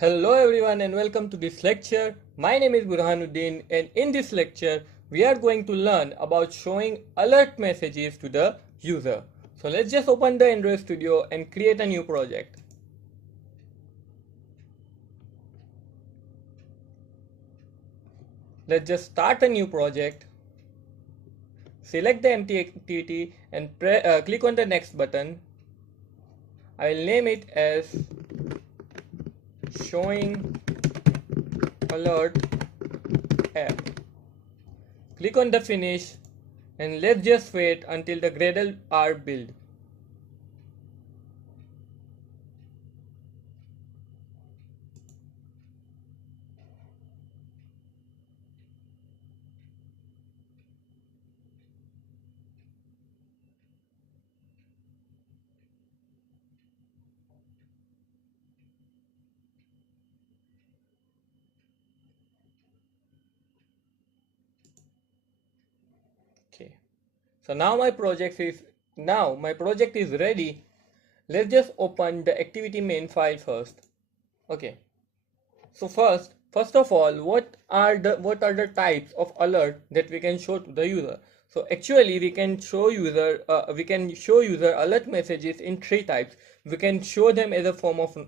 Hello everyone and welcome to this lecture. My name is Burhanuddin and in this lecture we are going to learn about showing alert messages to the user. So let's just open the Android Studio and create a new project. Let's just start a new project. Select the empty activity and click on the next button. I will name it as showing alert app. Click on the finish and let's just wait until the Gradle are built. Okay. So now my project is ready. Let's just open the activity main file first. Okay. So first of all, what are the types of alert that we can show to the user? So actually we can show user alert messages in three types. We can show them as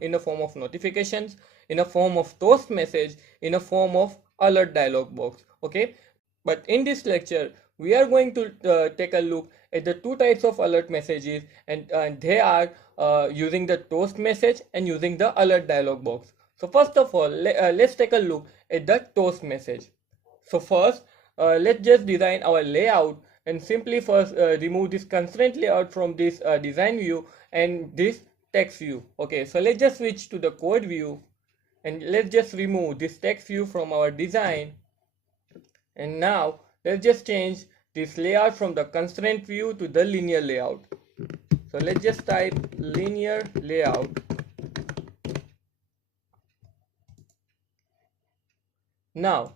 in a form of notifications, in a form of toast message, in a form of alert dialog box. Okay. But in this lecture, we are going to take a look at the two types of alert messages, and they are using the toast message and using the alert dialog box. So first of all, let's take a look at the toast message. So first, let's just design our layout and simply first remove this constraint layout from this design view and this text view. Okay, so let's just switch to the code view and let's just remove this text view from our design. And now let's just change this layout from the constraint view to the linear layout. So let's just type linear layout. Now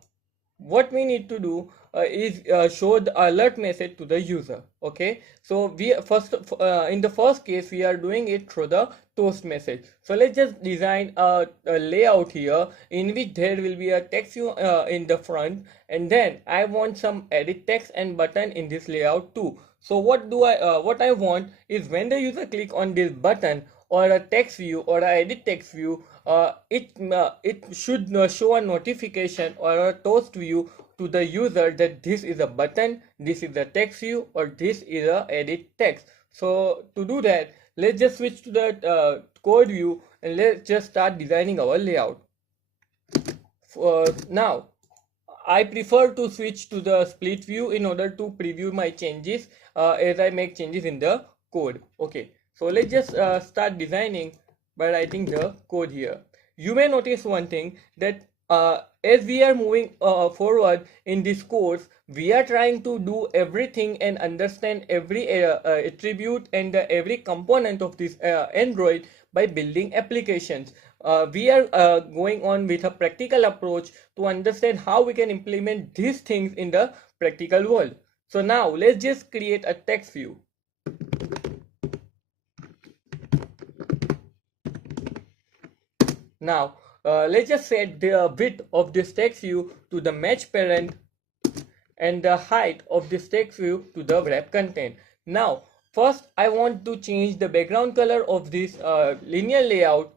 what we need to do is show the alert message to the user. Okay, so in the first case we are doing it through the toast message. So let's just design a layout here in which there will be a text view in the front, and then I want some edit text and button in this layout too. So what I want is when the user click on this button or a text view or a edit text view, it should show a notification or a toast view to the user that this is a button, this is a text view, or this is a edit text. So to do that, let's just switch to the code view and let's just start designing our layout. Now I prefer to switch to the split view in order to preview my changes as I make changes in the code. Okay, so let's just start designing by writing the code here. You may notice one thing, that as we are moving forward in this course, we are trying to do everything and understand every attribute and every component of this Android by building applications. We are going on with a practical approach to understand how we can implement these things in the practical world. So now let's just create a text view. Now let's just set the width of this text view to the match parent and the height of this text view to the wrap content. Now first I want to change the background color of this linear layout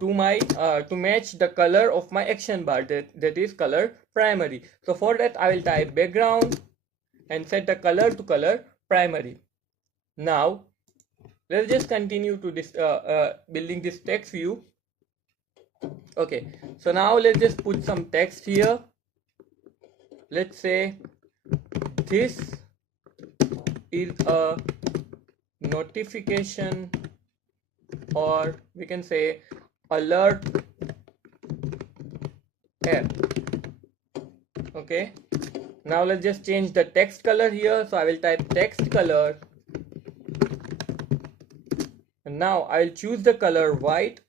to match the color of my action bar, that is color primary. So for that I will type background and set the color to color primary. Now let's just continue to this building this text view. Okay, so now let's just put some text here. Let's say this is a notification, or we can say alert app. Okay, now let's just change the text color here. So I will type text color, and now I'll choose the color white.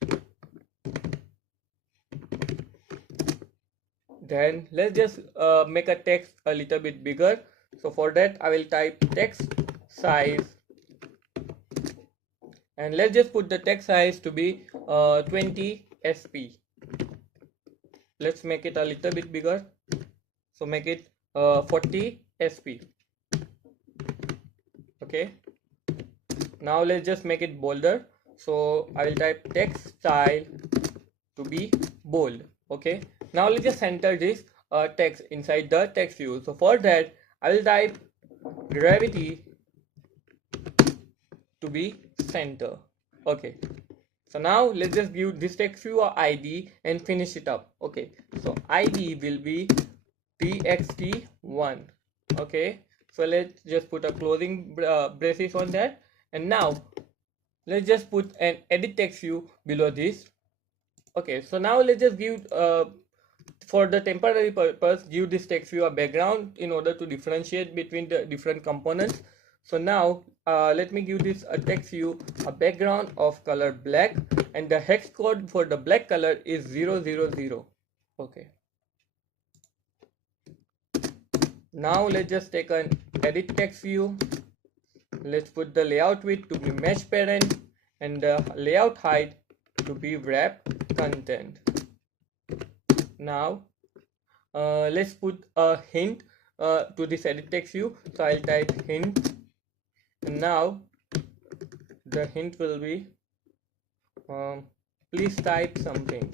Then let's just make a text a little bit bigger. So for that I will type text size, and let's just put the text size to be 20 sp. let's make it a little bit bigger. So make it 40 sp. Okay, now let's just make it bolder. So I will type text style to be bold. Okay, now let's just center this text inside the text view. So for that I will type gravity to be center. Okay, so now let's just give this text view a id and finish it up. Okay, so id will be txt1. Okay, so let's just put a closing braces on that, and now let's just put an edit text view below this. Okay, so now let's just give for the temporary purpose, give this text view a background in order to differentiate between the different components. So now let me give this a text view a background of color black, and the hex code for the black color is 000. Okay, now let's just take an edit text view. Let's put the layout width to be mesh parent and the layout height to be wrap content. Now let's put a hint to this edit text view. So I'll type hint, and now the hint will be please type something.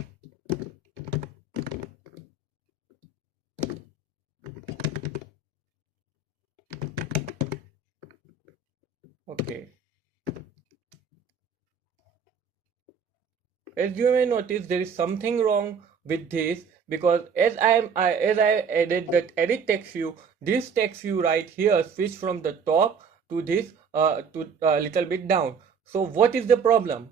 Okay, as you may notice, there is something wrong with this, because as I added that edit text view, this text view right here switched from the top to this to a little bit down. So what is the problem?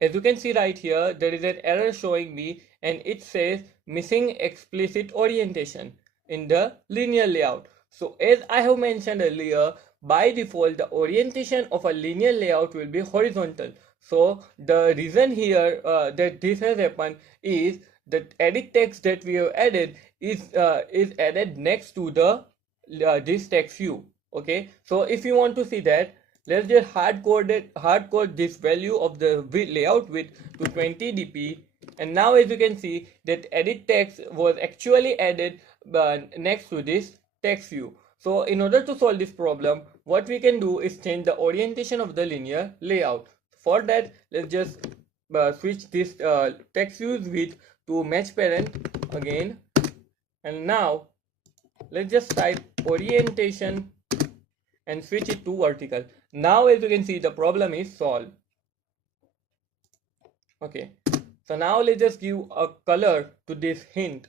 As you can see right here, there is an error showing me, and it says missing explicit orientation in the linear layout. So as I have mentioned earlier, by default the orientation of a linear layout will be horizontal. So the reason here that this has happened is that edit text that we have added is added next to the this text view. Okay, so if you want to see that, let's just hard code this value of the layout width to 20 dp, and now as you can see that edit text was actually added next to this text view. So in order to solve this problem, what we can do is change the orientation of the linear layout. For that, let's just switch this text views width to match parent again, and now let's just type orientation and switch it to vertical. Now as you can see, the problem is solved. Okay, so now let's just give a color to this hint.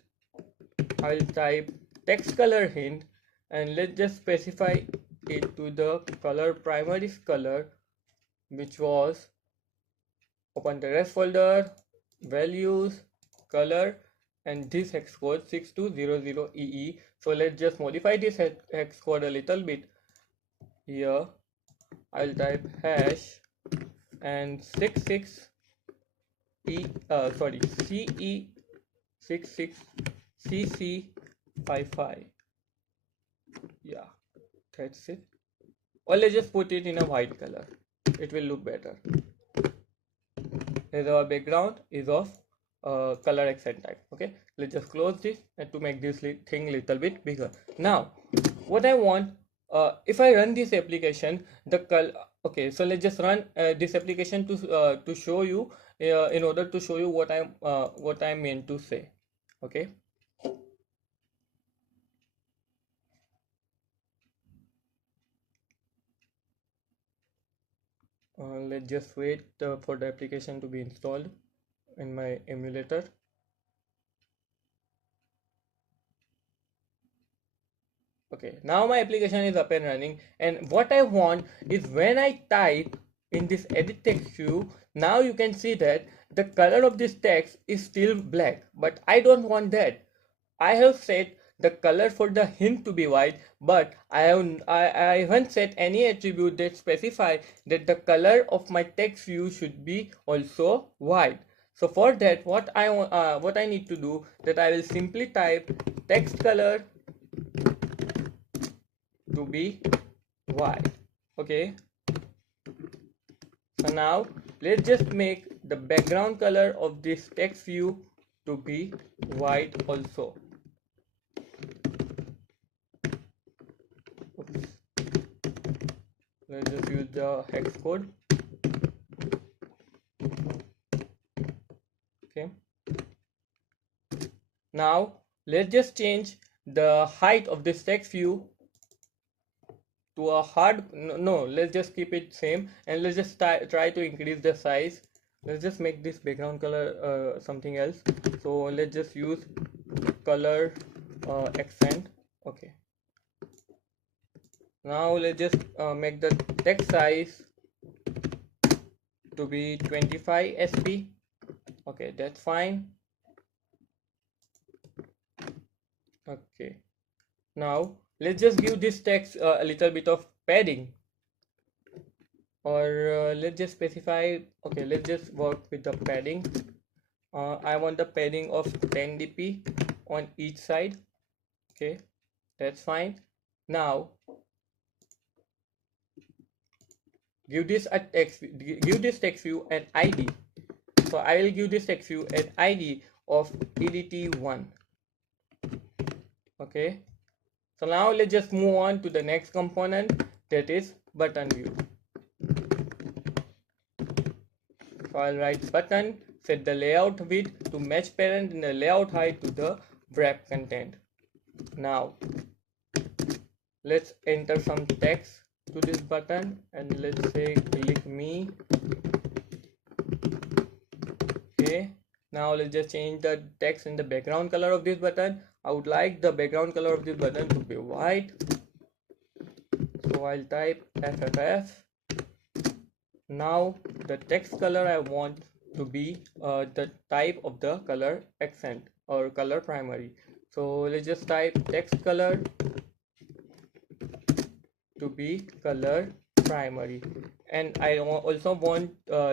I'll type text color hint, and let's just specify it to the color primary color, which was open the rest folder, values, color, and this hex code 6200EE. So let's just modify this hex code a little bit. Here I'll type hash and 66 CE66 CC55. Yeah, that's it. Or let's just put it in a white color, it will look better, as our background is of color accent type. Okay, let's just close this and to make this thing little bit bigger. Now what I want, if I run this application, the color, okay, so let's just run this application to show you in order to show you what I meant to say. Okay, let's just wait for the application to be installed in my emulator. Okay, now my application is up and running, and what I want is when I type in this edit text view, now you can see that the color of this text is still black, but I don't want that. I have set the color for the hint to be white, but I haven't set any attribute that specify that the color of my text view should be also white. So for that, what I need to do, that I will simply type text color to be white. Okay, so now let's just make the background color of this text view to be white also. Oops. Let's just use the hex code. Okay. Now let's just change the height of this text view to a hard, no, let's just keep it same, and let's just try to increase the size. Let's just make this background color something else. So let's just use color accent. Okay. Now let's just make the text size to be 25 sp. Okay, that's fine. Okay. Now let's just give this text a little bit of padding, or let's just specify. Okay, let's just work with the padding. I want the padding of 10 dp on each side. Okay, that's fine. Now give this text view an id. So I will give this text view an id of edt1. Okay, so now let's just move on to the next component, that is button view. So I'll write button, set the layout width to match parent and the layout height to the wrap content. Now let's enter some text to this button, and let's say click me. Okay, now let's just change the text in the background color of this button. I would like the background color of this button to be white, so I'll type FFF. Now the text color I want to be the type of the color accent or color primary. So let's just type text color to be color primary, and I also want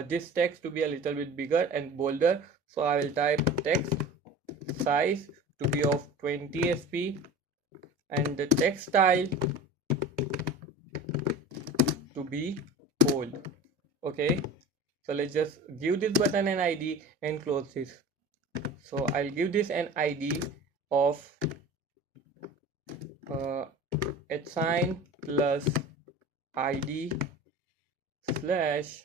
this text to be a little bit bigger and bolder, so I will type text size to be of 20 sp, and the text style to be bold. Okay, so let's just give this button an id and close this. So I'll give this an id of @sign plus id slash,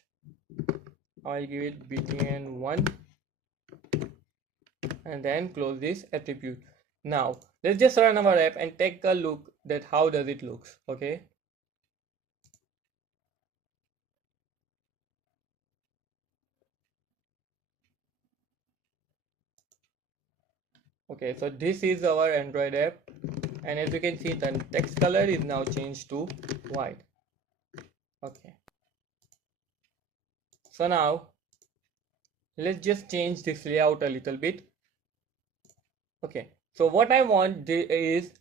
I'll give it btn1, and then close this attribute. Now let's just run our app and take a look that how does it looks. Okay, okay, so this is our Android app, and as you can see the text color is now changed to white. Okay, so now let's just change this layout a little bit. Okay, so what I want is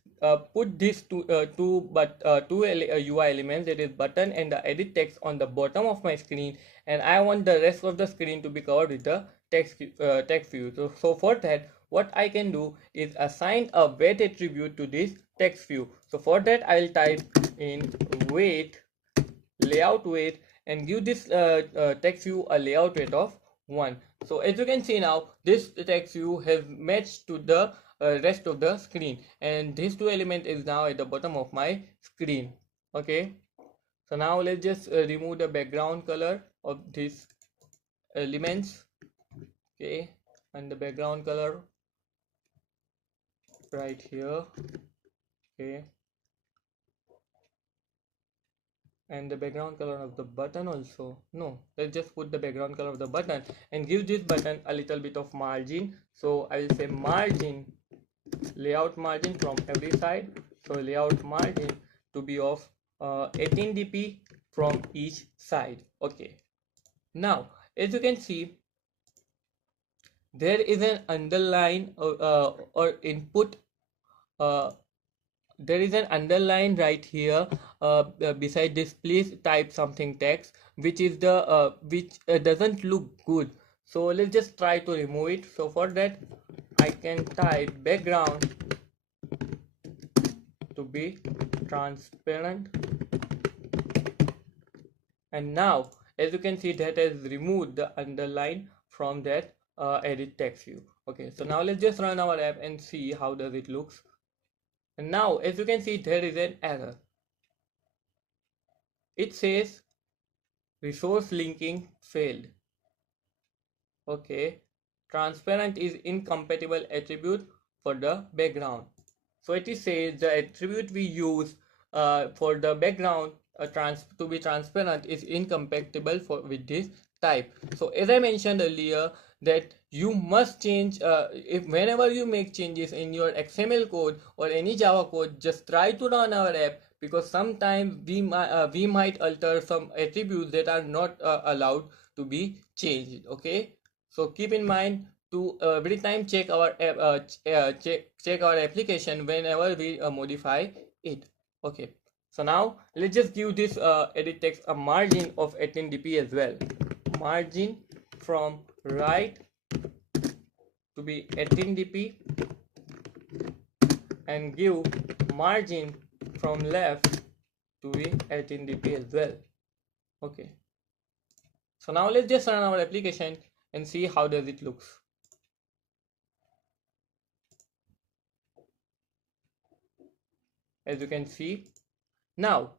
put these two UI elements, that is button and the edit text, on the bottom of my screen, and I want the rest of the screen to be covered with the text view. So for that, what I can do is assign a weight attribute to this text view. So for that, I will type in weight, layout weight, and give this text view a layout weight of 1. So as you can see now, this text view has matched to the rest of the screen, and this two element is now at the bottom of my screen. Okay, so now let's just remove the background color of these elements. Okay, and the background color right here. Okay, and the background color of the button also. No, let's just put the background color of the button and give this button a little bit of margin. So I will say margin, layout margin from every side. So layout margin to be of 18 dp from each side. Okay, now as you can see, there is an underline or input, there is an underline right here beside this please type something text, which is the which doesn't look good. So let's just try to remove it. So for that, I can type background to be transparent, and now as you can see, that has removed the underline from that edit text view. Okay, so now let's just run our app and see how does it looks. And now as you can see, there is an error. It says resource linking failed. Okay, transparent is incompatible attribute for the background. So it is says the attribute we use for the background to be transparent is incompatible with this type. So as I mentioned earlier, that you must change if whenever you make changes in your XML code or any Java code, just try to run our app, because sometimes we might alter some attributes that are not allowed to be changed. Okay, so keep in mind to every time check our app, check our application whenever we modify it. Okay, so now let's just give this edit text a margin of 18 dp as well. Margin from right to be 18 dp and give margin from left to be 18 dp as well. Okay, so now let's just run our application and see how does it looks. As you can see, now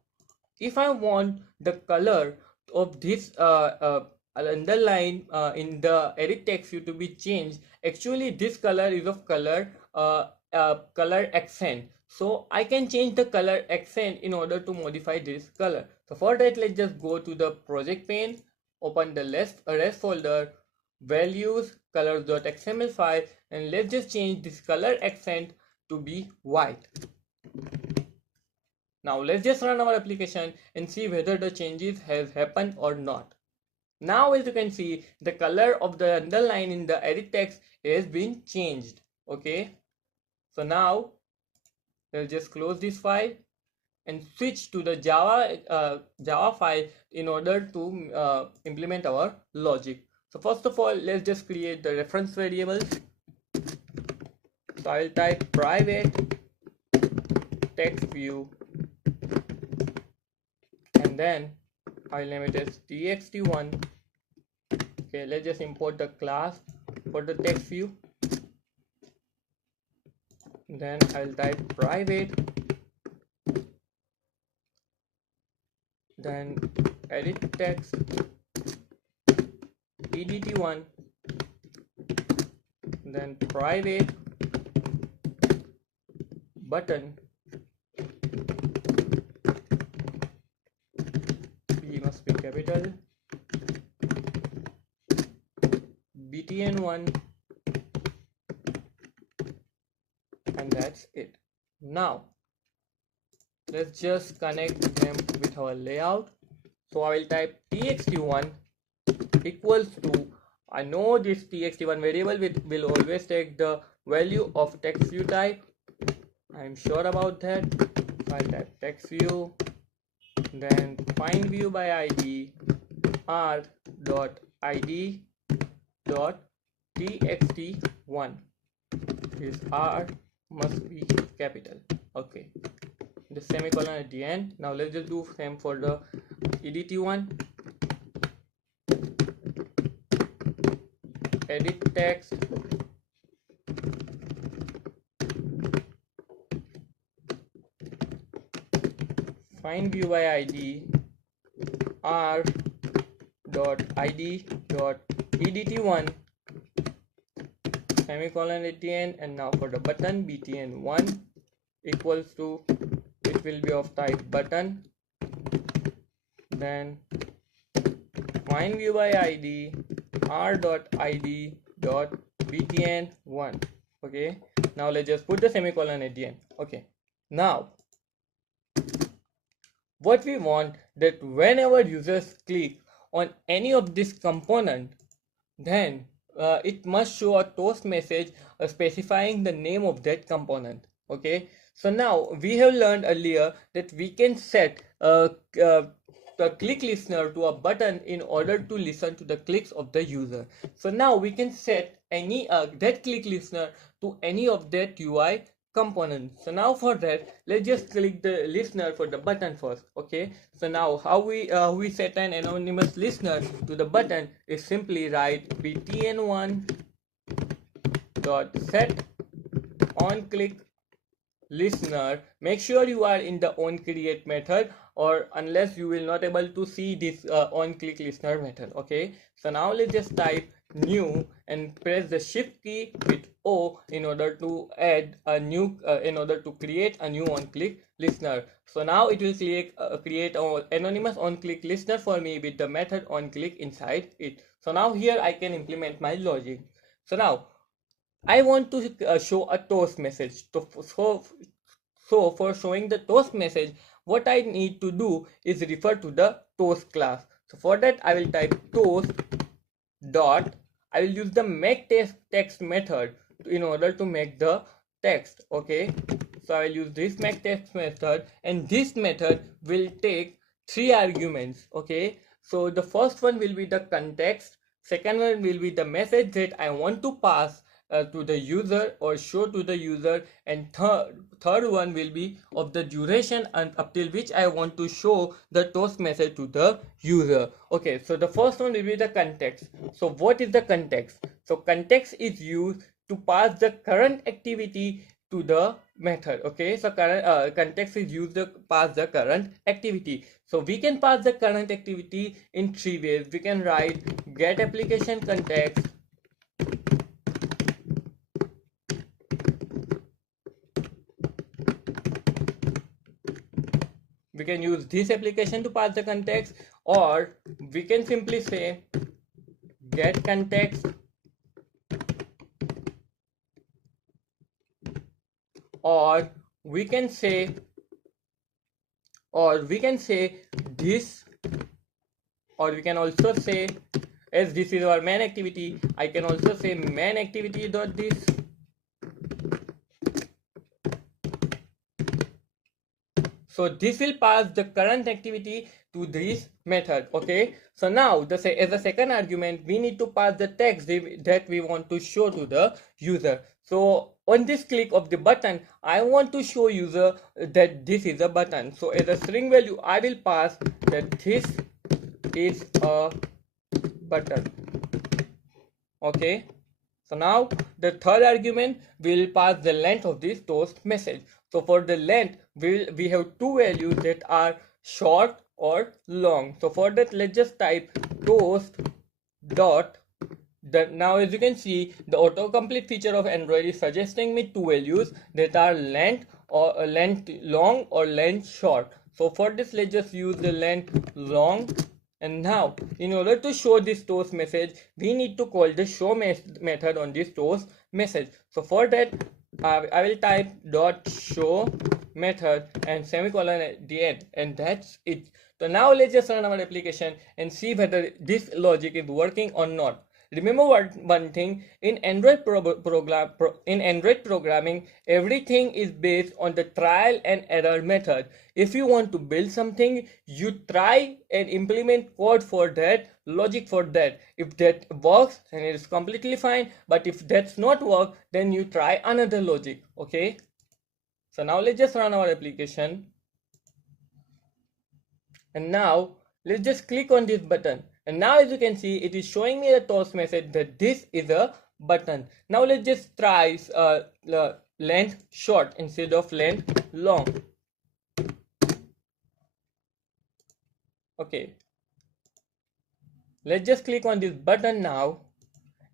if I want the color of this underline in the edit text view to be changed, actually this color is of color color accent, so I can change the color accent in order to modify this color. So for that, let's just go to the project pane, open the rest folder, values, colors.xml file, and let's just change this color accent to be white. Now let's just run our application and see whether the changes has happened or not. Now as you can see, the color of the underline in the edit text has been changed. Okay, so now let's just close this file and switch to the Java file in order to implement our logic. So first of all, let's just create the reference variables. So I'll type private text view, and then I'll name it as txt1. Okay, let's just import the class for the text view. Then I'll type private, then edit text edt1, then private button, B must be capital, btn1, and that's it. Now let's just connect them with our layout. So I will type txt1 equals to, I know this txt1 variable will always take the value of text view type, I'm sure about that. So I'll type text view, then find view by id r dot id dot txt1. This r must be capital. Okay, the semicolon at the end. Now let's just do same for the edt1. Edit text find view by id r dot id dot edt1 semicolon at the end. And now for the button, btn1 equals to, it will be of type button, then find view by id r dot id dot btn1. Okay, now let's just put the semicolon at the end. Okay, now what we want, that whenever users click on any of this component, then it must show a toast message specifying the name of that component. Okay, so now we have learned earlier that we can set the click listener to a button in order to listen to the clicks of the user. So now we can set any that click listener to any of that UI component. So now for that, let's just click the listener for the button first. Okay, so now how we set an anonymous listener to the button is simply write btn1 dot set on click listener. Make sure you are in the on create method, or unless you will not able to see this on click listener method. Okay, so now let's just type new and press the shift key with O in order to add a new in order to create a new on click listener. So now it will create an anonymous on click listener for me with the method on click inside it. So now here I can implement my logic. So now I want to show a toast message. So for showing the toast message, what I need to do is refer to the toast class. So for that I will type toast dot, I will use the make text method in order to make the text. Okay, so I will use this make text method, and this method will take 3 arguments. Okay, so the first one will be the context, second one will be the message that I want to pass to the user or show to the user, and third one will be of the duration and up till which I want to show the toast message to the user. Okay, so the first one will be the context. So what is the context? So context is used to pass the current activity to the method. Okay, so context is used to pass the current activity. So we can pass the current activity in 3 ways. We can write get application context, we can use this application to pass the context, or we can simply say get context, or we can say this, or we can also say, as this is our main activity, I can also say main activity dot this. So this will pass the current activity to this method. Okay, so now as a second argument we need to pass the text that we want to show to the user. So on this click of the button, I want to show user that this is a button. So as a string value I will pass that this is a button. Okay, so now the third argument will pass the length of this toast message. So for the length we have 2 values that are short or long. So for that let's just type toast dot that. Now as you can see, the autocomplete feature of Android is suggesting me 2 values that are length long or length short. So for this let's just use the length long. And now in order to show this toast message, we need to call the show method on this toast message. So for that I will type dot show method and semicolon at the end, and that's it. So now let's just run our application and see whether this logic is working or not. Remember one thing, in Android programming, everything is based on the trial and error method. If you want to build something, you try and implement code for that, logic for that. If that works, then it is completely fine. But if that's not work, then you try another logic. Okay. So now let's just run our application. And now let's just click on this button. And now as you can see, it is showing me a toast message that this is a button. Now let's just try length short instead of length long. Okay. Let's just click on this button now.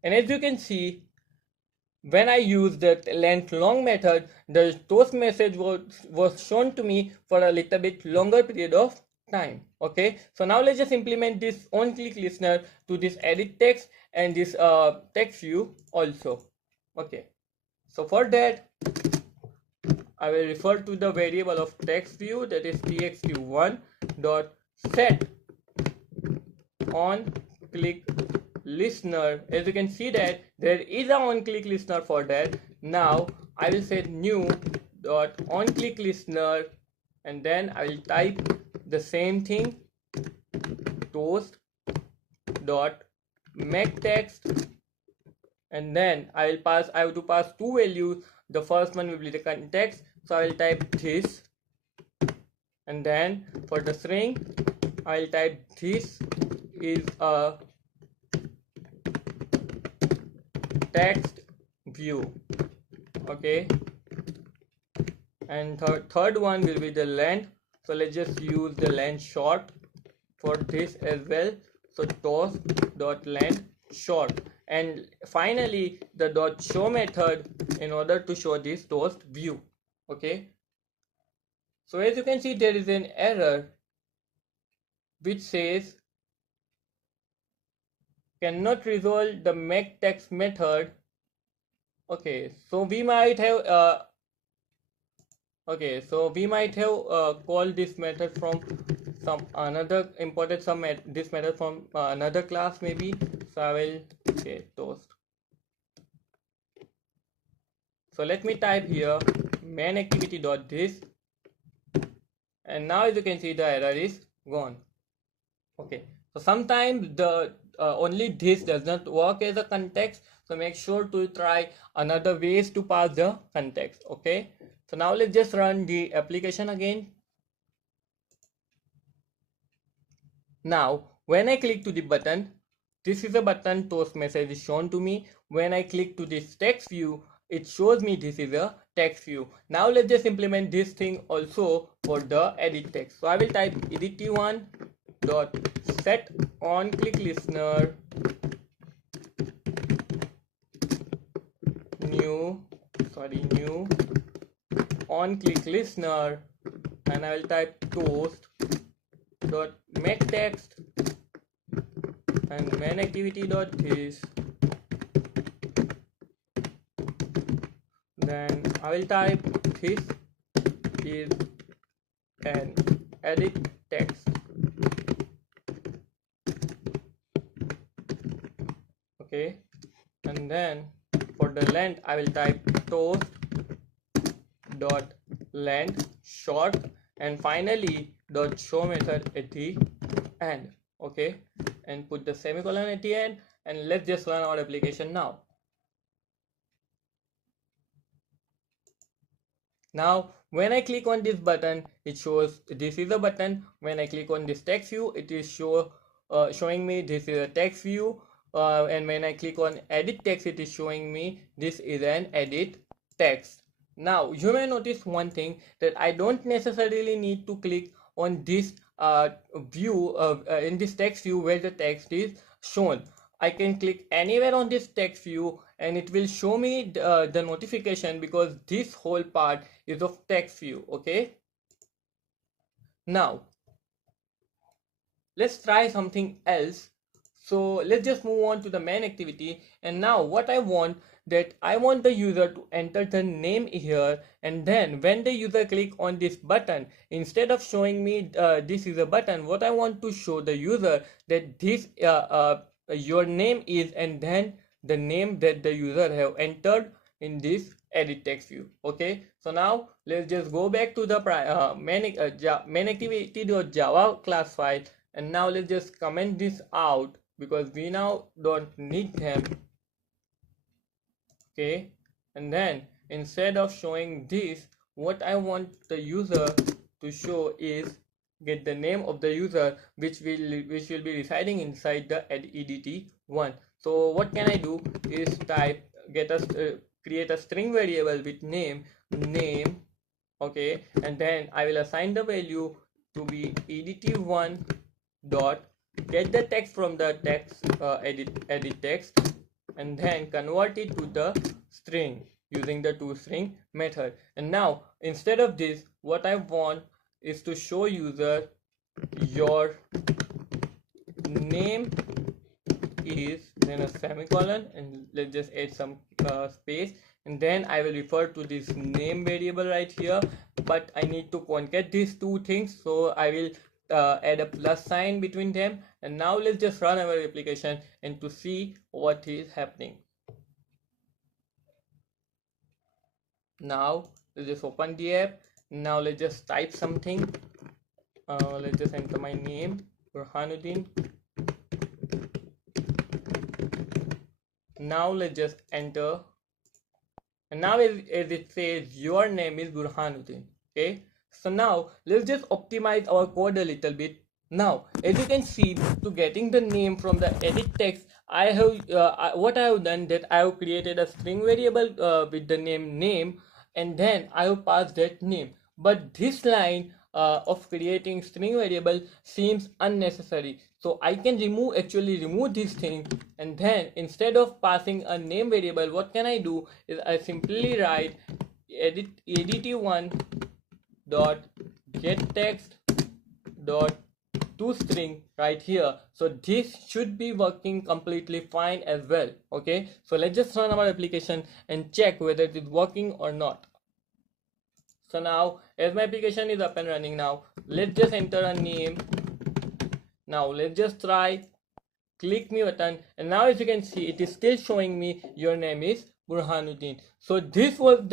And as you can see, when I use the length long method, the toast message was shown to me for a little bit longer period of time. Okay, so now let's just implement this on click listener to this edit text and this text view also. Okay, so for that I will refer to the variable of text view, that is txt1 dot set on click listener. As you can see that there is a on click listener for that. Now I will say new dot on click listener, and then I will type the same thing, toast dot make text, and then I have to pass 2 values. The first one will be the context, so I will type this, and then for the string I will type this is a text view. Okay, and third one will be the length. So let's just use the length short for this as well. So toast dot length short, and finally the dot show method in order to show this toast view. Okay, so as you can see, there is an error which says cannot resolve the make text method. Okay, so we might have called this method from some another imported this method from another class maybe. So I will say toast. So let me type here main activity dot this, and now as you can see the error is gone. Okay, so sometimes the only this does not work as a context, so make sure to try another ways to pass the context. Okay, so now let's just run the application again. Now when I click to the button, this is a button toast message is shown to me. When I click to this text view, it shows me this is a text view. Now let's just implement this thing also for the edit text. So I will type edit1 dot set on click listener new on click listener, and I will type toast dot make text and main activity dot this. Then I will type this is an edit text. Okay, and then for the length I will type toast dot length short, and finally dot show method at the end. Okay, and put the semicolon at the end, and let's just run our application now. Now when I click on this button, it shows this is a button. When I click on this text view, it is showing me this is a text view, and when I click on edit text, it is showing me this is an edit text. Now you may notice one thing, that I don't necessarily need to click on this view in this text view where the text is shown. I can click anywhere on this text view and it will show me the notification, because this whole part is of text view. Okay, now let's try something else. So let's just move on to the main activity, and now what I want the user to enter the name here, and then when the user click on this button, instead of showing me this is a button, what I want to show the user that this your name is, and then the name that the user have entered in this edit text view. Okay, so now let's just go back to the main activity.java class file, and now let's just comment this out because we now don't need them. Okay, and then instead of showing this, what I want the user to show is get the name of the user which will be residing inside the edt1. So what can I do is type create a string variable with name. Okay, and then I will assign the value to be edt1 dot get the text from the text edit text, and then convert it to the string using the toString method. And now instead of this, what I want is to show user your name is, then a semicolon, and let's just add some space, and then I will refer to this name variable right here, but I need to concat these two things, so I will add a plus sign between them. And now let's just run our application and to see what is happening. Now let's just open the app. Now let's just type something. Let's just enter my name, Burhanuddin. Now let's just enter, and now as it says your name is Burhanuddin. Okay, so now let's just optimize our code a little bit. Now as you can see, to getting the name from the edit text, what I have done that I have created a string variable with the name, and then I have passed that name. But this line of creating string variable seems unnecessary, so I can actually remove this thing, and then instead of passing a name variable, what can I do is I simply write edit1 dot get text dot toString right here. So this should be working completely fine as well. Okay, so let's just run our application and check whether it is working or not. So now, as my application is up and running now, let's just enter a name. Now let's just try click me button, and now as you can see, it is still showing me your name is Burhanuddin. So this was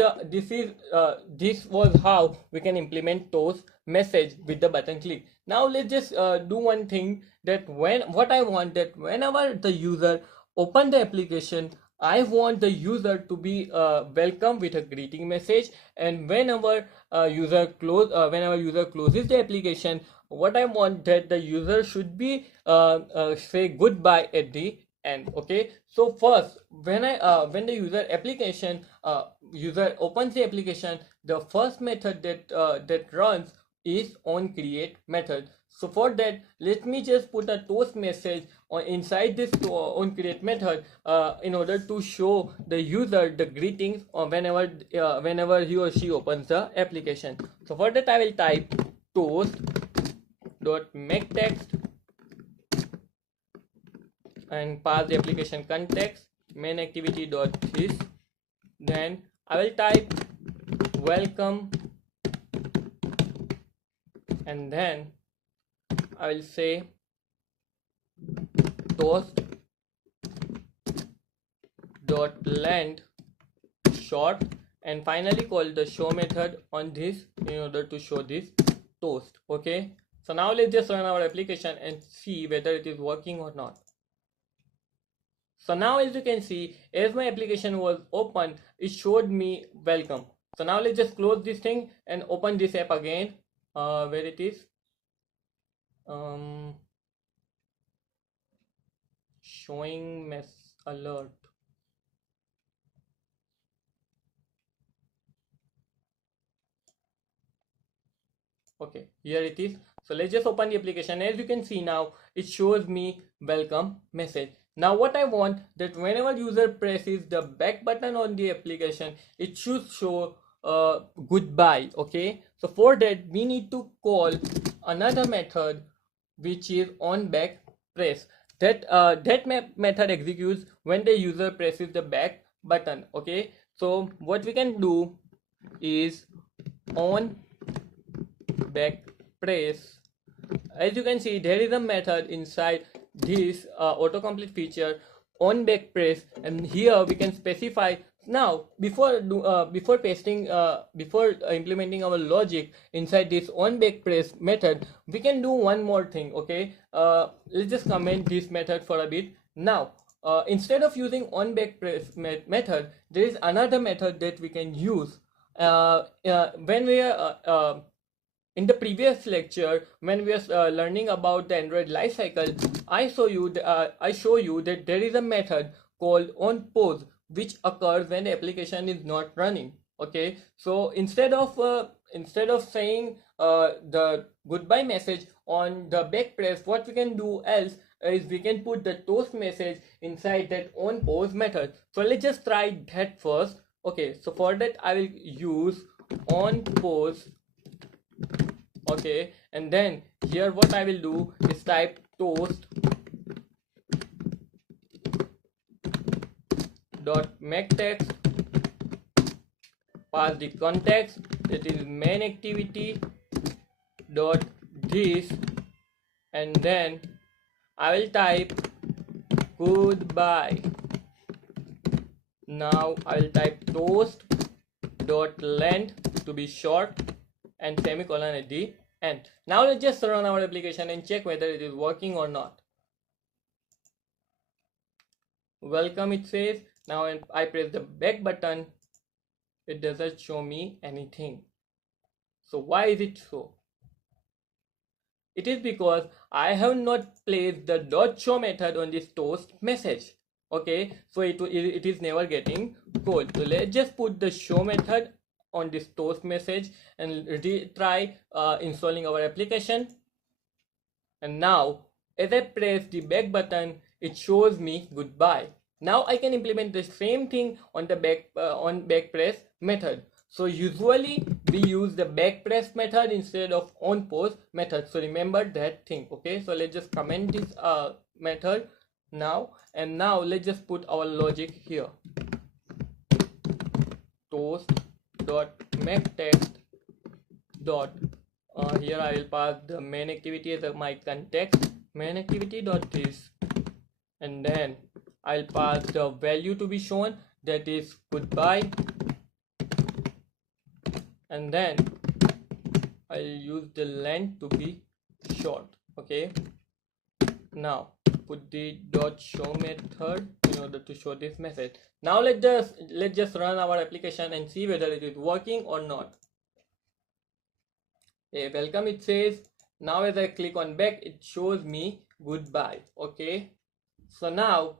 how we can implement toast message with the button click. Now let's just do one thing, that what I want, that whenever the user open the application, I want the user to be welcome with a greeting message, and whenever whenever user closes the application, what I want that the user should be say goodbye at the end. Okay, so first, when the user opens the application, the first method that runs is on create method. So for that, let me just put a toast message on inside this on create method in order to show the user the greetings whenever he or she opens the application. So for that, I will type toast dot make text and pass the application context main activity dot this. Then I will type welcome, and then I will say toast dot length short, and finally call the show method on this in order to show this toast. Okay, so now let's just run our application and see whether it is working or not. So now as you can see, as my application was open, it showed me welcome. So now let's just close this thing and open this app again, where it is showing mess alert. Okay, here it is. So let's just open the application. As you can see now, it shows me welcome message. Now what I want, that whenever user presses the back button on the application, it should show goodbye. Okay, so for that we need to call another method which is on back press. That method executes when the user presses the back button. Okay, so what we can do is on back press. As you can see, there is a method inside this autocomplete feature on back press, and here we can specify. Now before implementing our logic inside this on back press method, we can do one more thing. Okay, let's just comment this method for a bit. Now instead of using on back press method, there is another method that we can use when we are in the previous lecture, when we are learning about the Android lifecycle, I show you that there is a method called onPause, which occurs when the application is not running. Okay, so instead of saying the goodbye message on the back press, what we can do else is we can put the toast message inside that onPause method. So let's just try that first. Okay, so for that I will use onPause. Okay, and then here what I will do is type toast dot make text, pass the context, that is main activity dot this, and then I will type goodbye. Now I will type toast dot length to be short, and semicolon at the end. Now let's just run our application and check whether it is working or not. Welcome, it says. Now when I press the back button, it doesn't show me anything. So why is it so? It is because I have not placed the dot show method on this toast message. Okay, so it is never getting called. So let's just put the show method on this toast message and try installing our application. And now as I press the back button, it shows me goodbye. Now I can implement the same thing on the back press method. So usually we use the back press method instead of on pause method. So remember that thing. Okay, so let's just comment this method now, and now let's just put our logic here. Toast dot make text dot here I will pass the main activity as my context, main activity dot this, and then I'll pass the value to be shown, that is goodbye, and then I'll use the length to be short. Okay, now put the dot show method in order to show this message. Now let's just run our application and see whether it is working or not. Hey, welcome, it says. Now as I click on back, it shows me goodbye. Okay, so now,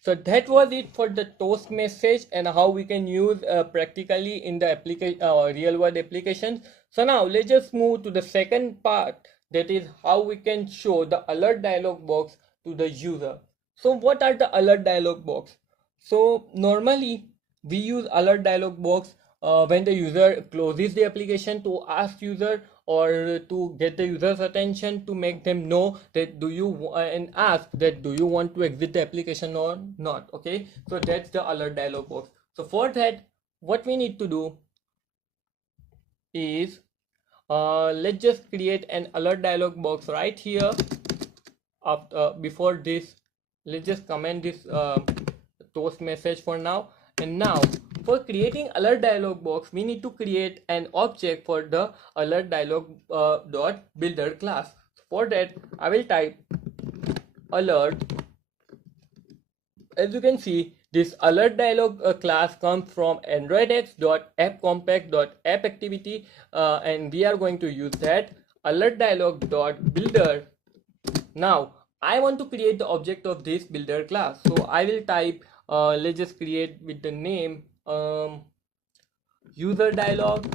so that was it for the toast message and how we can use practically in the application, real world applications. So now let's just move to the second part, that is how we can show the alert dialog box to the user. So what are the alert dialog box? So normally we use alert dialog box when the user closes the application, to ask user or to get the user's attention, to make them know that and ask that do you want to exit the application or not. Okay, so that's the alert dialog box. So for that, what we need to do is let's just create an alert dialog box right here. Before this, let's just comment this toast message for now. And now for creating alert dialog box, we need to create an object for the alert dialog dot builder class. For that, I will type alert. As you can see, this alert dialog class comes from androidx.appcompact.appActivity, and we are going to use that alert dialog dot builder. Now I want to create the object of this builder class, so I will type let's just create with the name user dialog.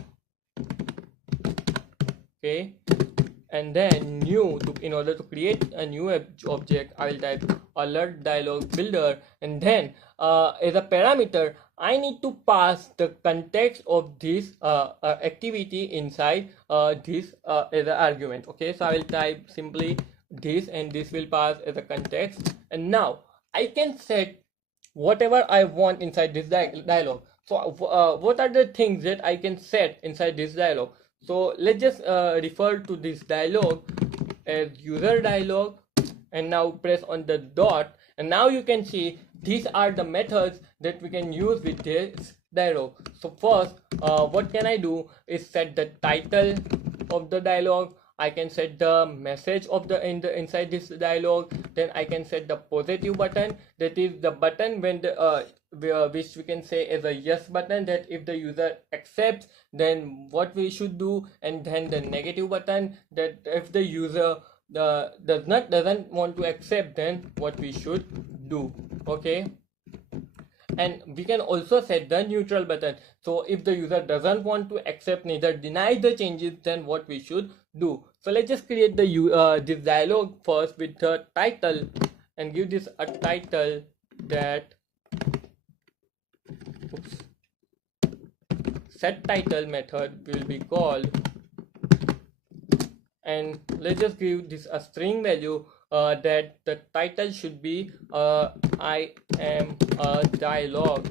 Okay, and then new, in order to create a new object, I will type alert dialog builder, and then as a parameter I need to pass the context of this activity inside this as an argument. Okay, so I will type simply this, and this will pass as a context, and now I can set whatever I want inside this dialog. So what are the things that I can set inside this dialog? So let's just refer to this dialog as user dialog, and now press on the dot, and now you can see these are the methods that we can use with this dialog. So first, what can I do is set the title of the dialog. I can set the message of inside this dialog. Then I can set the positive button, that is the button when the which we can say is a yes button, that if the user accepts then what we should do, and then the negative button, that if the user doesn't want to accept, then what we should do. Okay, and we can also set the neutral button. So if the user doesn't want to accept, neither deny the changes, then what we should do. So let's just create the this dialog first with the title, and give this a title that set title method will be called, and let's just give this a string value that the title should be I am a dialogue.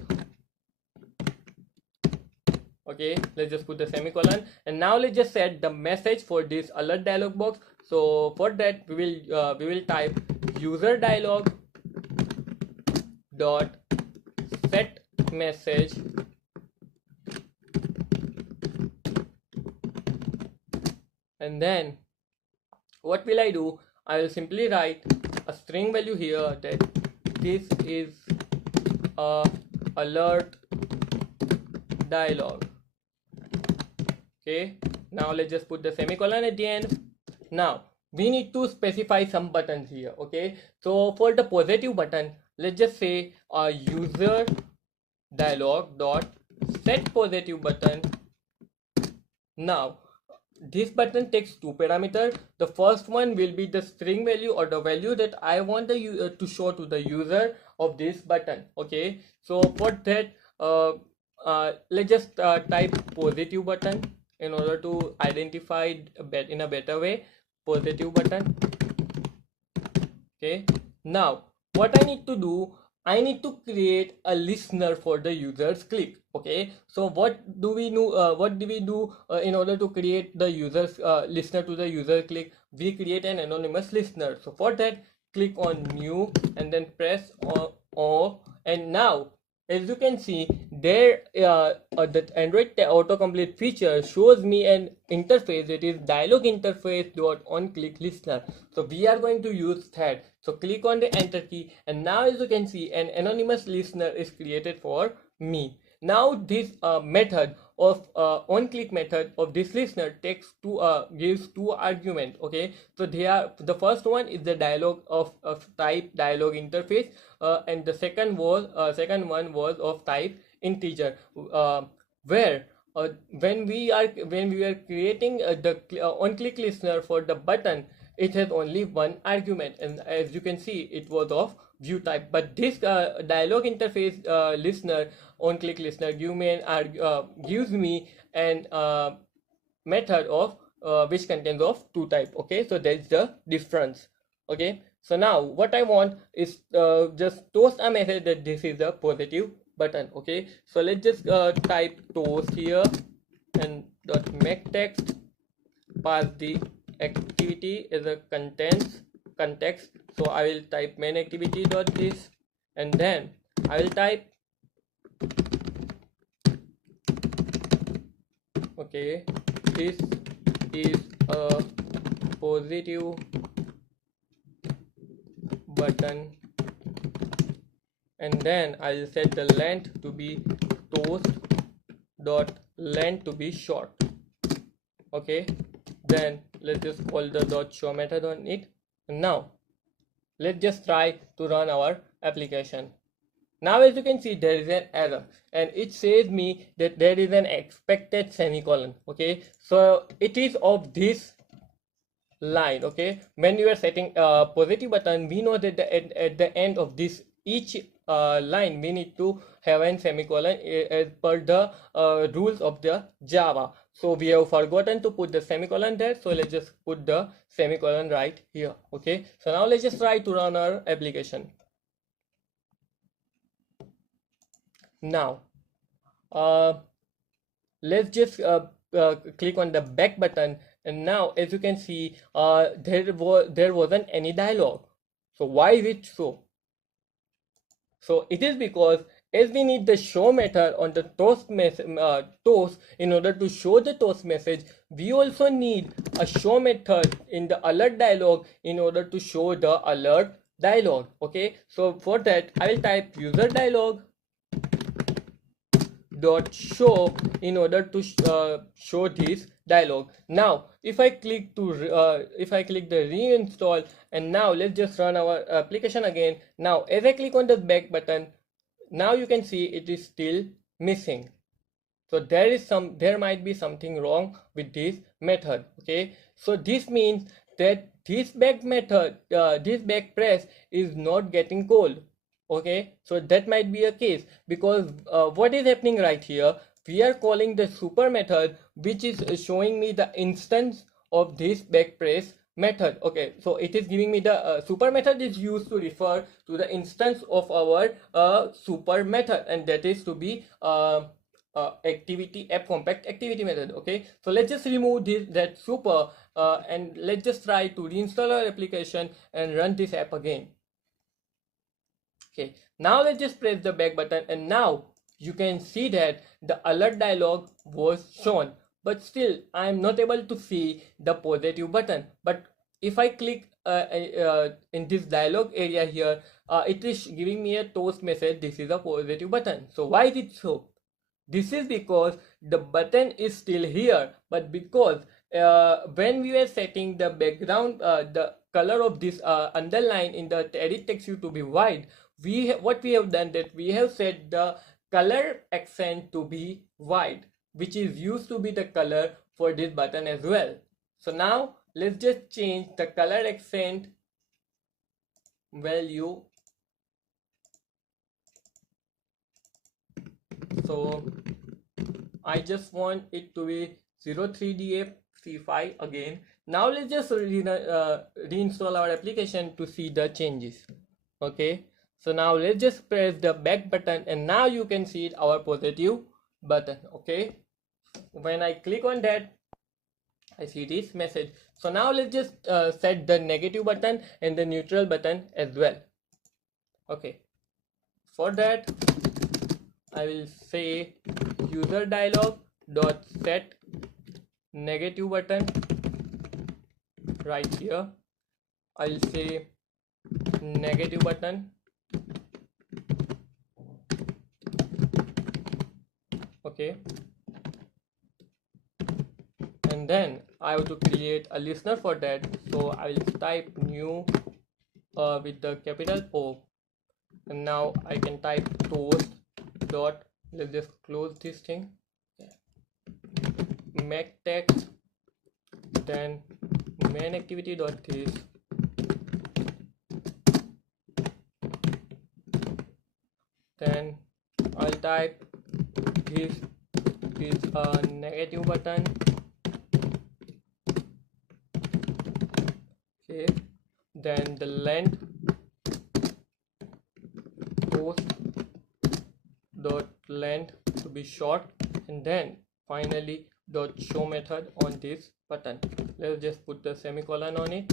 Okay, let's just put the semicolon, and now let's just set the message for this alert dialog box. So for that, we will type user dialog dot set message, and then what will I do? I will simply write a string value here that this is a alert dialog. Okay, now let's just put the semicolon at the end, Now we need to specify some buttons here. Okay, so for the positive button, let's just say a user dialog dot set positive button. Now this button takes two parameters. The first one will be the string value or the value that I want the to show to the user of this button. Okay, so for that let's just type positive button in order to identify in a better way, positive button. Okay, now what I need to do, I need to create a listener for the users click. Okay, so what do we know, what do we do in order to create the users listener to the user click? We create an anonymous listener. So for that, click on new and then press on, and now as you can see there, the Android autocomplete feature shows me an interface. It is dialog interface dot on click listener. So we are going to use that. So click on the enter key, and now as you can see an anonymous listener is created for me. Now this method of on click method of this listener takes two gives two argument. Okay, so they are, the first one is the dialog of type dialog interface, and the second one was of type integer, where when we are creating the on click listener for the button, it has only one argument, and as you can see it was of view type. But this dialog interface listener, on click listener, gives me an method of which contains of two type. Okay, so that's the difference. Okay, so now what I want is just toast a message that this is a positive button. Okay, so let's just type toast here and dot make text, pass the activity as a context. So I will type main activity dot this, and then I will type, okay, this is a positive button, and then I will set the length to be toast dot length to be short. Okay, then let's just call the dot show method on it. And now let's just try to run our application. Now as you can see there is an error, and it says me that there is an expected semicolon. Okay, so it is of this line. Okay, when you are setting a positive button, we know that at the end of this each line we need to have a semicolon as per the rules of the Java. So we have forgotten to put the semicolon there, so let's just put the semicolon right here. Okay, so now let's just try to run our application. Now let's just click on the back button, and now as you can see there wasn't any dialog. So why is it so? So it is because as we need the show method on the toast in order to show the toast message, we also need a show method in the alert dialog in order to show the alert dialog. Okay, so for that I will type user dialog dot show in order to show this dialog. Now if I click the reinstall, and now let's just run our application again. Now as I click on the back button, now you can see it is still missing. So there might be something wrong with this method. Okay, so this means that this back method, this back press is not getting called. Okay, so that might be a case because what is happening right here, we are calling the super method which is showing me the instance of this back press method. Okay, so it is giving me the super method is used to refer to the instance of our super method, and that is to be activity app compact activity method. Okay, so let's just remove that super and let's just try to reinstall our application and run this app again. Okay, now let's just press the back button, and now you can see that the alert dialog was shown, but still I am not able to see the positive button. But if I click in this dialog area here, it is giving me a toast message, this is a positive button. So why is it so? This is because the button is still here, but because when we were setting the background, the color of this underline in the edit text view to be white, what we have done that we have set the color accent to be white, which is used to be the color for this button as well. So now let's just change the color accent value. So I just want it to be 03DFC5 again. Now let's just reinstall our application to see the changes. Okay, so now let's just press the back button, and now you can see it, our positive button. Okay, when I click on that, I see this message. So now let's just set the negative button and the neutral button as well. Okay, for that I will say user dialog dot set negative button. Right here I'll say negative button. Okay, and then I have to create a listener for that, so I will type new with the capital O, and now I can type toast dot, let's just close this thing, make text, then main activity dot this, then I'll type this is a negative button. Okay, then the length toast dot length to be short, and then finally dot show method on this button. Let's just put the semicolon on it,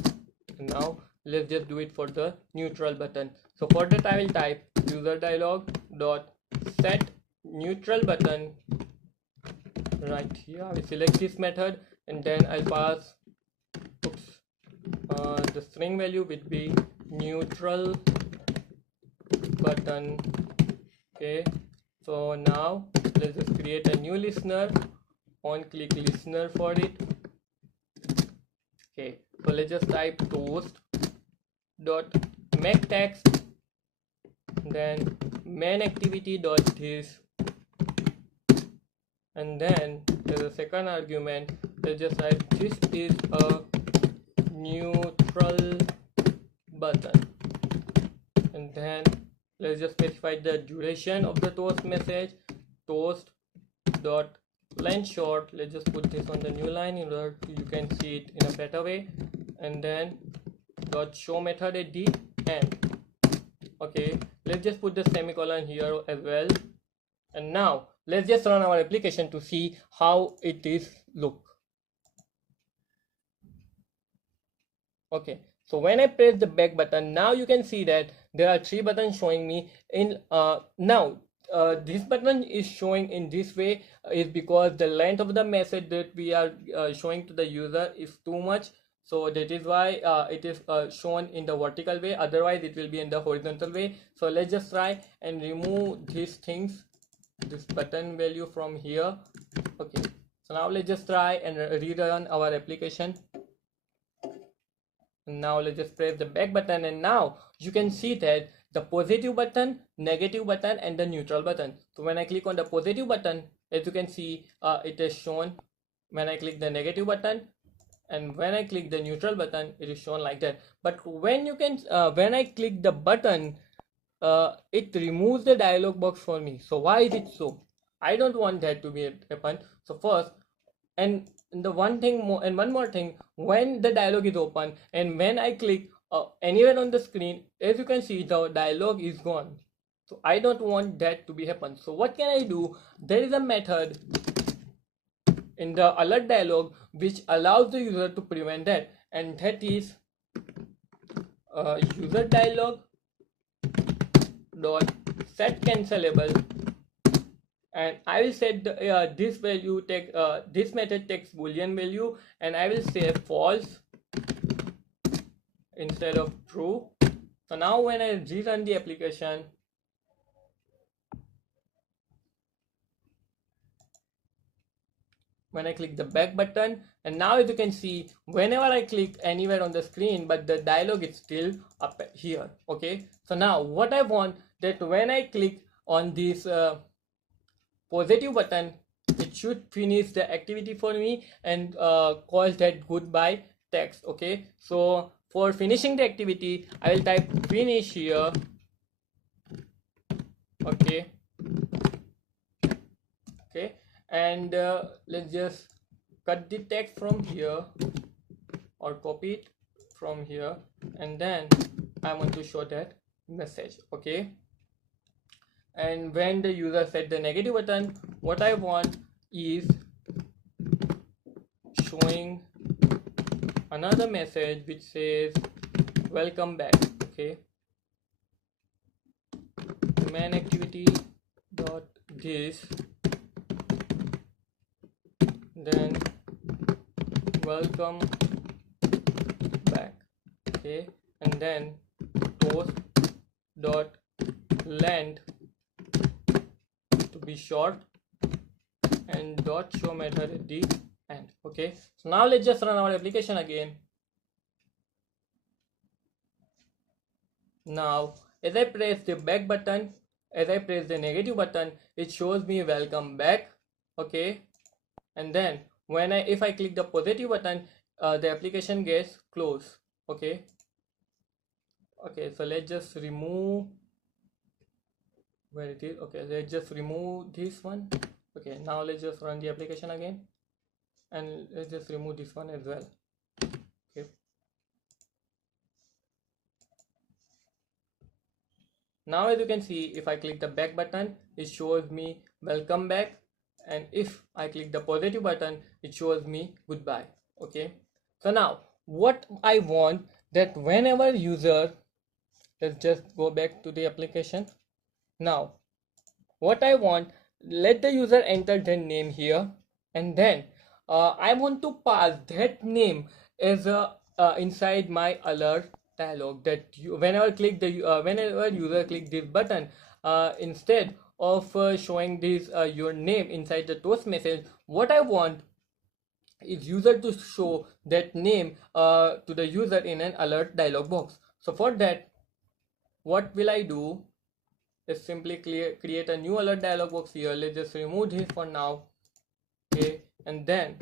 and now let's just do it for the neutral button. So for that I will type user dialog dot set neutral button. Right here I will select this method, and then I'll pass the string value will be neutral button. Okay, so now let's just create a new listener, on click listener for it. Okay, so let's just type toast dot make text, then main activity dot this, and then there's a second argument. Let's just type this is a neutral button, and then let's just specify the duration of the toast message, toast dot length short. Let's just put this on the new line in order you can see it in a better way, and then dot show method at the end. Okay, let's just put the semicolon here as well, and now let's just run our application to see how it is look. Okay, so when I press the back button, now you can see that there are 3 buttons showing me in now this button is showing in this way is because the length of the message that we are showing to the user is too much, so that is why it is shown in the vertical way, otherwise it will be in the horizontal way. So let's just try and remove these things, this button value from here. Okay, so now let's just try and rerun our application. Now let's just press the back button, and now you can see that the positive button, negative button, and the neutral button. So when I click on the positive button, as you can see, it is shown when I click the negative button, and when I click the neutral button, it is shown like that. But when I click the button, it removes the dialog box for me. So why is it so? I don't want that to be happen. So first, and one more thing, when the dialog is open and when I click anywhere on the screen, as you can see, the dialog is gone. So I don't want that to be happen. So what can I do? There is a method in the alert dialog which allows the user to prevent that, and that is user dialog dot set cancelable, and I will set the, this value take this method takes boolean value, and I will say false instead of true. So now when I rerun the application, when I click the back button, And now as you can see, whenever I click anywhere on the screen, but the dialog is still up here. Okay, so now what I want, that when I click on this positive button, it should finish the activity for me and call that goodbye text. Okay, so for finishing the activity, I will type finish here. Okay, and let's just cut the text from here or copy it from here, and then I want to show that message. Okay, and when the user set the negative button, what I want is showing another message which says welcome back. Okay, main activity dot this, then welcome back. Okay, and then toast dot length to be short, and dot show method at the end. Okay, so now let's just run our application again. Now as I press the back button, as I press the negative button, it shows me welcome back. Okay, and then when if I click the positive button, the application gets closed. Okay, so let's just remove where it is. Okay, let's just remove this one. Okay, now let's just run the application again, and let's just remove this one as well. Okay, now as you can see, if I click the back button, it shows me welcome back, and if I click the positive button, it shows me goodbye. Okay, so now what I want, that whenever user, let's just go back to the application. Now what I want, let the user enter their name here, and then I want to pass that name as a inside my alert dialog, that you, whenever user click this button, instead of showing this your name inside the toast message, what I want is user to show that name to the user in an alert dialog box. So for that, what will I do is simply create a new alert dialog box here. Let's just remove this for now. Okay, and then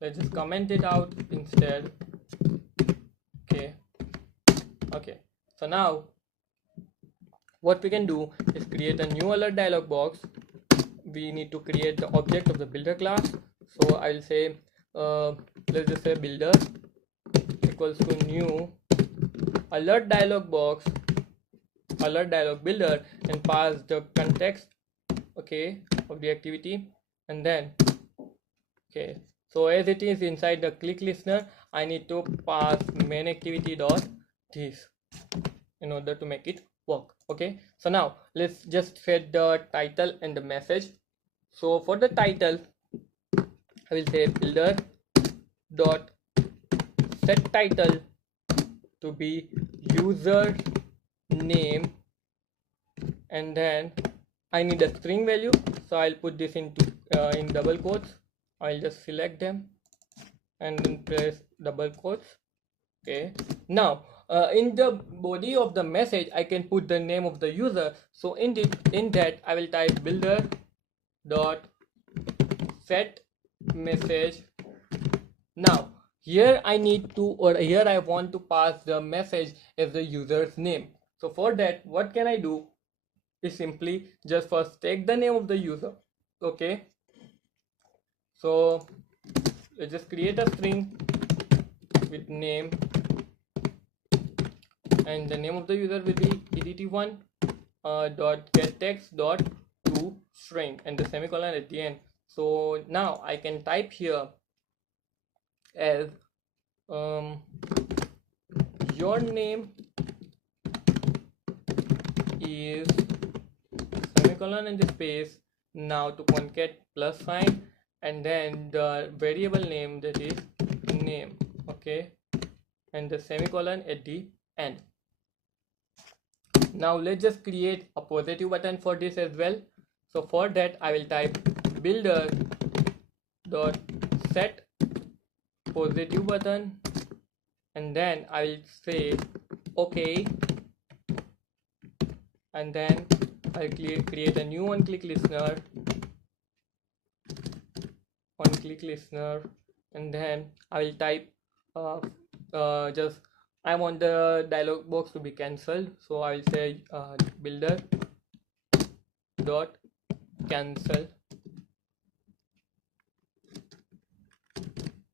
let's just comment it out instead. Okay, so now what we can do is create a new alert dialog box. We need to create the object of the builder class. So I'll say let's just say builder equals to new alert dialog box, alert dialog builder, and pass the context, okay, of the activity. And then okay, so as it is inside the click listener, I need to pass main activity dot this in order to make it work. Okay, so now let's just set the title and the message. So for the title, I will say builder dot set title to be user name, and then I need a string value, so I'll put this into in double quotes. I'll just select them and then press double quotes. Okay, now in the body of the message, I can put the name of the user. So in that I will type builder dot set message. Now here I need to, or here I want to pass the message as the user's name. So for that, what can I do is simply just first take the name of the user. Okay, so let's just create a string with name, and the name of the user will be edt1 dot get text dot to string, and the semicolon at the end. So now I can type here as your name is semicolon and the space, now to concat plus sign, and then the variable name, that is name. Okay, and the semicolon at the end. Now let's just create a positive button for this as well. So for that I will type builder dot set positive button, and then I'll say okay, and then I'll create a new one-click listener, and then I will type just I want the dialog box to be cancelled, so I will say builder dot cancel,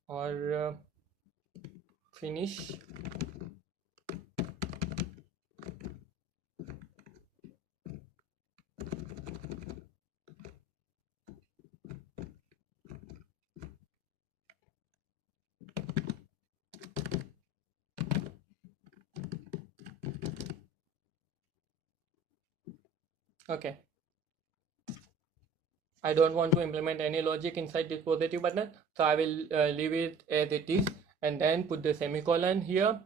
or finish. Okay, I don't want to implement any logic inside this positive button, so I will leave it as it is, and then put the semicolon here.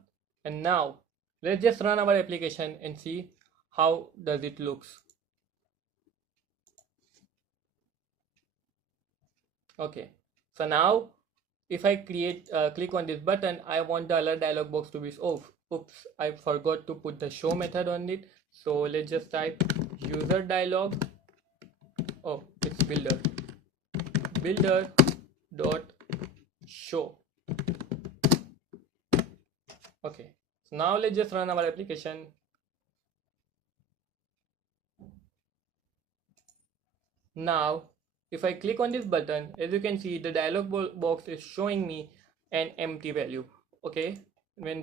And now let's just run our application and see how does it looks. Okay, so now if I click on this button, I want the alert dialog box to be off. Oops, I forgot to put the show method on it, so let's just type user dialog. Oh, it's builder dot show. Okay, so now let's just run our application. Now if I click on this button, as you can see, the dialog box is showing me an empty value. Okay, when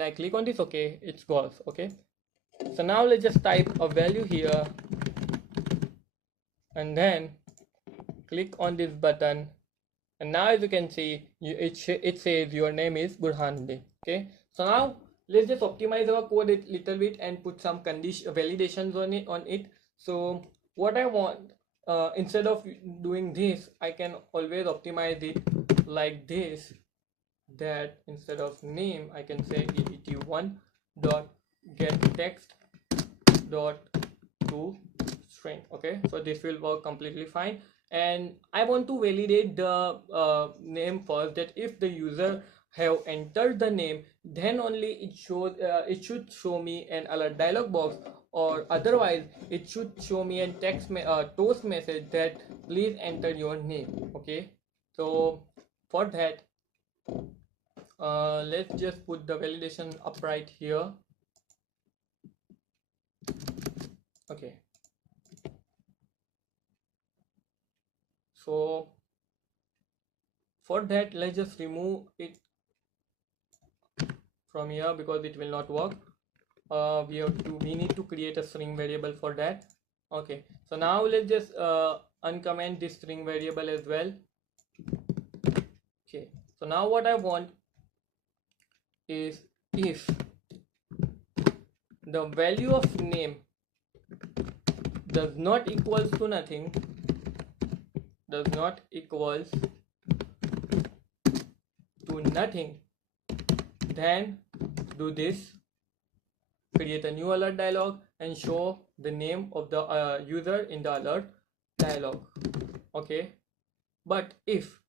I click on this, okay, it's gone. Okay, so now let's just type a value here, and then click on this button, and now as you can see, it says your name is Burhanuddin. Okay, so now let's just optimize our code a little bit and put some validations on it. So what I want, instead of doing this, I can always optimize it like this, that instead of name I can say ett1 dot get text dot to string. Okay, so this will work completely fine, and I want to validate the name first, that if the user have entered the name, then only it should show me an alert dialog box, or otherwise it should show me a toast message that please enter your name. Okay, so for that, let's just put the validation up right here. Okay, so for that, let's just remove it from here because it will not work. We need to create a string variable for that. Okay, so now let's just uncomment this string variable as well. Okay, so now what I want is, if the value of name does not equals to nothing, then do this, create a new alert dialog and show the name of the user in the alert dialog. Okay, but if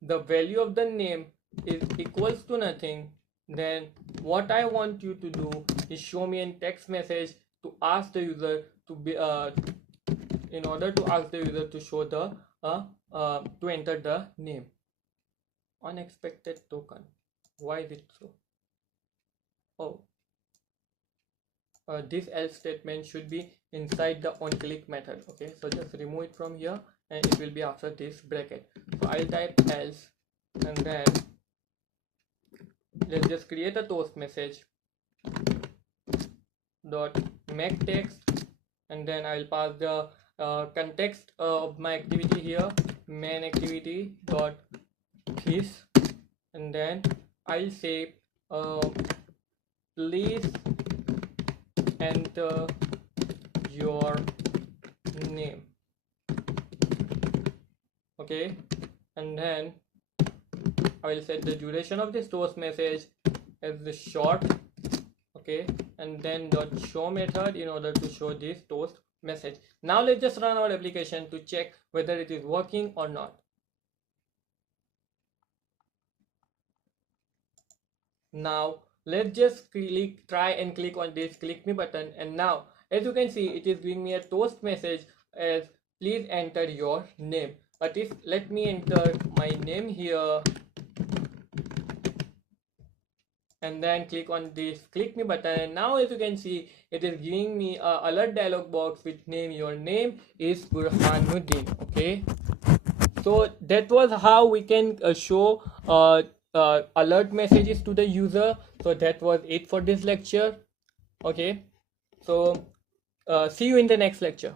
the value of the name is equals to nothing, then what I want you to do is show me a text message to ask the user to be in order to ask the user to show the to enter the name. Unexpected token, why is it so? Oh, this else statement should be inside the onClick method. Okay, so just remove it from here and it will be after this bracket. So I'll type else, and then let's just create a toast message dot make text, and then I'll pass the context of my activity here, main activity dot this, and then I'll say please enter your name. Okay, and then I will set the duration of this toast message as the short. Okay, and then dot show method in order to show this toast message. Now let's just run our application to check whether it is working or not. Now let's just try and click on this click me button, and now as you can see it is giving me a toast message as please enter your name. But if let me enter my name here and then click on this click me button, and now as you can see it is giving me a alert dialog box with name. Your name is Burhanuddin. Okay, so that was how we can show alert messages to the user. So that was it for this lecture. Okay, so see you in the next lecture.